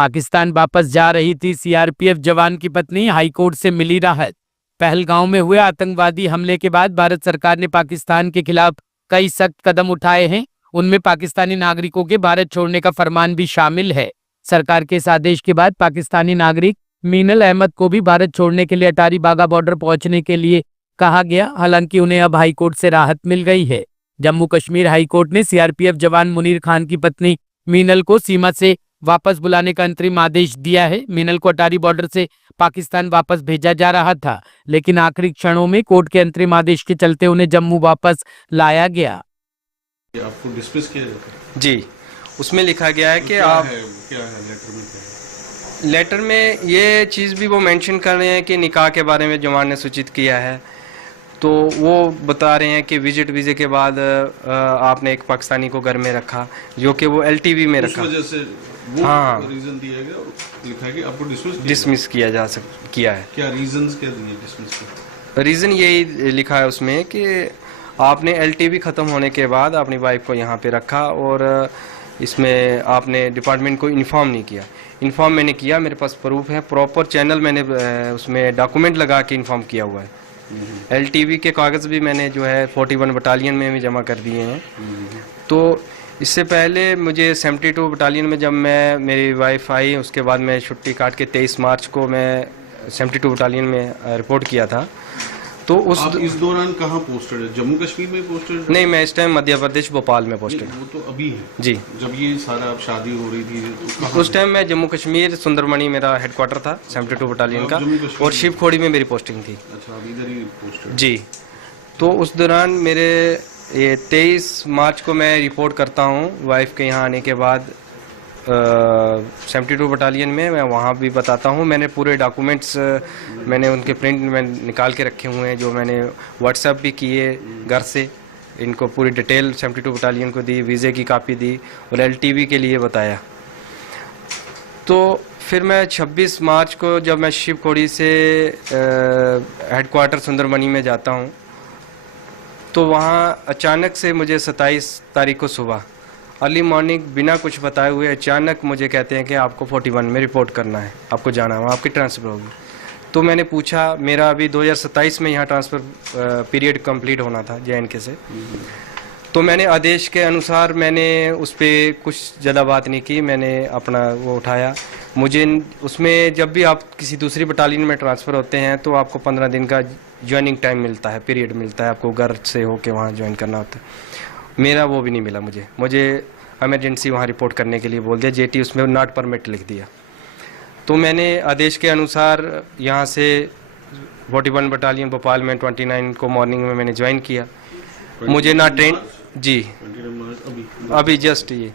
पाकिस्तान वापस जा रही थी सीआरपीएफ जवान की पत्नी, हाईकोर्ट से मिली राहत। पहलगांव में हुए आतंकवादी हमले के बाद भारत सरकार ने पाकिस्तान के खिलाफ कई सख्त कदम उठाए हैं। उनमें पाकिस्तानी नागरिकों के भारत छोड़ने का फरमान भी शामिल है। सरकार के इस आदेश के बाद पाकिस्तानी नागरिक मीनल अहमद को भी भारत छोड़ने के लिए अटारी बागा बॉर्डर पहुंचने के लिए कहा गया। हालांकि उन्हें अब हाईकोर्ट से राहत मिल गई है। जम्मू कश्मीर हाईकोर्ट ने सीआरपीएफ जवान मुनीर खान की पत्नी मीनल को सीमा से वापस बुलाने का अंतरिम आदेश दिया है। मीनल को अटारी बॉर्डर से पाकिस्तान वापस भेजा जा रहा था, लेकिन आखिरी क्षणों में कोर्ट के अंतरिम आदेश के चलते उन्हें जम्मू वापस लाया गया। आपको डिस्मिस किया जाता? जी, उसमें लिखा गया है कि आप क्या है लेटर में, क्या है? लेटर में ये चीज़ भी वो मेंशन कर रहे हैं कि निकाह के बारे में जवान ने सूचित किया है। तो वो बता रहे हैं कि विजिट वीज़े के बाद आपने एक पाकिस्तानी को घर में रखा, जो कि वो एलटीवी में रखा। उस वजह से वो हाँ, रीजन दिया गया और लिखा है कि आपको डिसमिस किया किया है। क्या रीजंस क्या दिए डिसमिस के? रीज़न यही लिखा है उसमें कि आपने एलटीवी ख़त्म होने के बाद अपनी वाइफ को यहाँ पे रखा और इसमें आपने डिपार्टमेंट को इन्फॉर्म नहीं किया। इन्फॉर्म मैंने किया, मेरे पास प्रूफ है, प्रॉपर चैनल मैंने उसमें डॉक्यूमेंट लगा के इन्फॉर्म किया हुआ है। एलटीवी के कागज़ भी मैंने जो है 41 बटालियन में भी जमा कर दिए हैं। तो इससे पहले मुझे 72 बटालियन में जब मेरी वाइफ आई, उसके बाद मैं छुट्टी काट के 23 मार्च को मैं 72 बटालियन में रिपोर्ट किया था। तो आप इस दौरान कहाँ पोस्टेड है? जम्मू कश्मीर में पोस्टेड? नहीं, मैं इस टाइम मध्य प्रदेश भोपाल में पोस्टेड। वो तो अभी है जी। जब ये सारा शादी हो रही थी तो कहाँ? उस टाइम मैं जम्मू कश्मीर सुंदरमणि मेरा हेडक्वार्टर था 72 बटालियन का, और शिवखोड़ी में मेरी पोस्टिंग थी। अच्छा, अभी इधर ही पोस्टेड? जी। तो उस दौरान मेरे ये 23 मार्च को मैं रिपोर्ट करता हूँ वाइफ के यहाँ आने के बाद 72 बटालियन में। मैं वहाँ भी बताता हूँ, मैंने पूरे डॉक्यूमेंट्स मैंने उनके प्रिंट में निकाल के रखे हुए हैं, जो मैंने व्हाट्सएप भी किए घर से। इनको पूरी डिटेल 72 बटालियन को दी, वीज़े की कापी दी और एलटीवी के लिए बताया। तो फिर मैं 26 मार्च को जब मैं शिवखोड़ी से हेडक्वार्टर सुंदरमणि में जाता हूँ, तो वहाँ अचानक से मुझे 27 तारीख को सुबह अर्ली मॉर्निंग बिना कुछ बताए हुए अचानक मुझे कहते हैं कि आपको 41 में रिपोर्ट करना है, आपको जाना है, आपकी ट्रांसफ़र होगी। तो मैंने पूछा, मेरा अभी 2027 में यहाँ ट्रांसफ़र पीरियड कंप्लीट होना था JNK से। तो मैंने आदेश के अनुसार मैंने उस पर कुछ ज़्यादा बात नहीं की, मैंने अपना वो उठाया। मुझे उसमें जब भी आप किसी दूसरी बटालियन में ट्रांसफ़र होते हैं तो आपको 15 दिन का ज्वाइनिंग टाइम मिलता है, पीरियड मिलता है, आपको घर से होके वहाँ ज्वाइन करना होता है। मेरा वो भी नहीं मिला। मुझे एमरजेंसी वहाँ रिपोर्ट करने के लिए बोल दिया, JT उसमें नॉट परमिट लिख दिया। तो मैंने आदेश के अनुसार यहाँ से 41 बटालियन भोपाल में 29 को मॉर्निंग में मैंने ज्वाइन किया। मुझे ना ट्रेन, जी अभी जस्ट ये,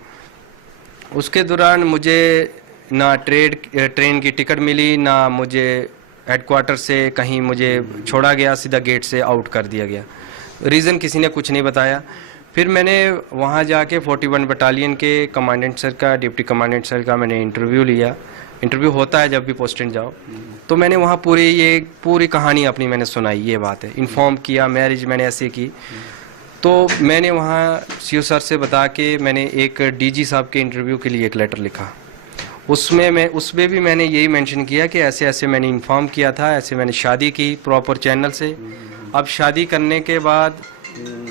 उसके दौरान मुझे ना ट्रेन की टिकट मिली, ना मुझे हेडक्वार्टर से कहीं मुझे छोड़ा गया, सीधा गेट से आउट कर दिया गया। रीज़न किसी ने कुछ नहीं बताया। फिर मैंने वहाँ जाके 41 बटालियन के कमांडेंट सर का, डिप्टी कमांडेंट सर का मैंने इंटरव्यू लिया। इंटरव्यू होता है जब भी पोस्टिंग जाओ। तो मैंने वहाँ पूरी कहानी अपनी मैंने सुनाई, ये बात है, इन्फॉर्म किया, मैरिज मैंने ऐसे की। तो मैंने वहाँ CO सर से बता के मैंने एक DG साहब के इंटरव्यू के लिए एक लेटर लिखा। उसमें भी मैंने यही मेंशन किया कि ऐसे ऐसे मैंने इन्फॉर्म किया था, ऐसे मैंने शादी की प्रॉपर चैनल से। अब शादी करने के बाद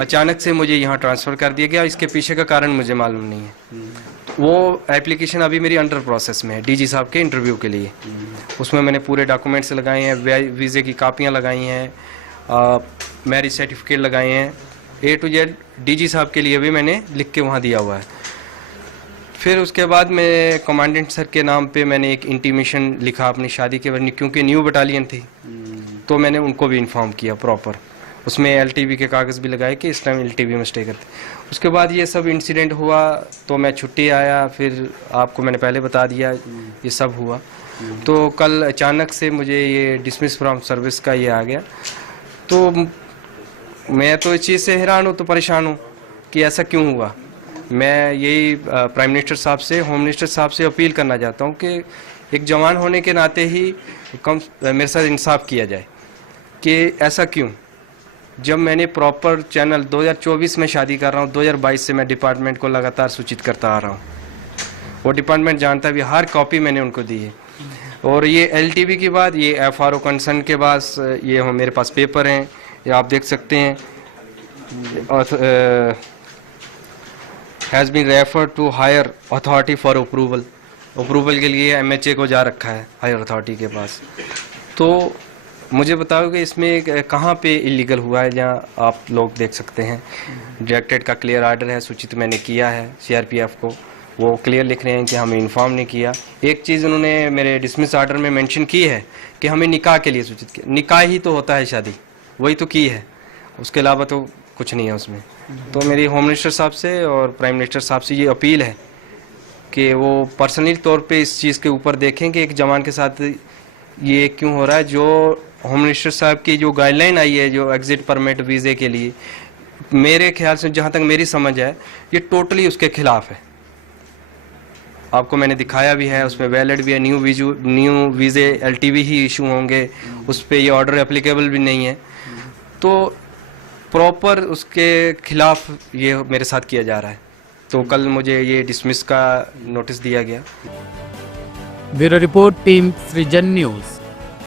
अचानक से मुझे यहाँ ट्रांसफ़र कर दिया गया, इसके पीछे का कारण मुझे मालूम नहीं है। वो एप्लीकेशन अभी मेरी अंडर प्रोसेस में है DG साहब के इंटरव्यू के लिए। उसमें मैंने पूरे डॉक्यूमेंट्स लगाए हैं, वीज़े की कापियाँ लगाई हैं, मैरिज सर्टिफिकेट लगाए हैं, A to Z DG साहब के लिए भी मैंने लिख के वहाँ दिया हुआ है। फिर उसके बाद मैं कमांडेंट सर के नाम पे मैंने एक इंटीमेशन लिखा अपनी शादी के वजह, क्योंकि न्यू बटालियन थी तो मैंने उनको भी इन्फॉर्म किया प्रॉपर। उसमें LTV के कागज़ भी लगाए कि इस टाइम LTV में स्टे करते। उसके बाद ये सब इंसिडेंट हुआ तो मैं छुट्टी आया, फिर आपको मैंने पहले बता दिया ये सब हुआ। तो कल अचानक से मुझे ये डिसमिस फ्रॉम सर्विस का ये आ गया। तो मैं तो इस चीज़ से हैरान हूँ, तो परेशान हूँ कि ऐसा क्यों हुआ। मैं यही प्राइम मिनिस्टर साहब से, होम मिनिस्टर साहब से अपील करना चाहता हूँ कि एक जवान होने के नाते ही मेरे साथ इंसाफ किया जाए कि ऐसा क्यों। जब मैंने प्रॉपर चैनल 2024 में शादी कर रहा हूँ, 2022 से मैं डिपार्टमेंट को लगातार सूचित करता आ रहा हूँ। वो डिपार्टमेंट जानता है भी, हर कॉपी मैंने उनको दी है। और ये LTV की बात, ये FRO कंसर्न के पास ये मेरे पास पेपर हैं, ये आप देख सकते हैं। Has been refer to higher authority for approval के लिए MHA को जा रखा है हायर अथॉरिटी के पास। तो मुझे बताओ कि इसमें कहाँ पे इलीगल हुआ है, जहाँ आप लोग देख सकते हैं डायरेक्टरेट का क्लियर आर्डर है, सूचित मैंने किया है CRPF को, वो क्लियर लिख रहे हैं कि हमें इन्फॉर्म नहीं किया। एक चीज़ उन्होंने मेरे डिसमिस आर्डर में मेंशन की है कि हमें निकाह के लिए सूचित किया। निकाह ही तो होता है शादी, वही तो की है, उसके अलावा तो कुछ नहीं है उसमें। तो मेरी होम मिनिस्टर साहब से और प्राइम मिनिस्टर साहब से ये अपील है कि वो पर्सनली तौर पे इस चीज़ के ऊपर देखें कि एक जवान के साथ ये क्यों हो रहा है। जो होम मिनिस्टर साहब की जो गाइडलाइन आई है जो एग्जिट परमिट वीज़े के लिए, मेरे ख्याल से जहाँ तक मेरी समझ है ये टोटली उसके खिलाफ है। आपको मैंने दिखाया भी है, उसमें वैलिड भी है, न्यू वीज़े LTV ही इशू होंगे, उस पर ये ऑर्डर एप्लीकेबल भी नहीं है। तो प्रॉपर उसके खिलाफ ये मेरे साथ किया जा रहा है। तो कल मुझे ये डिसमिस का नोटिस दिया गया। ब्यूरो रिपोर्ट, टीम सृजन न्यूज।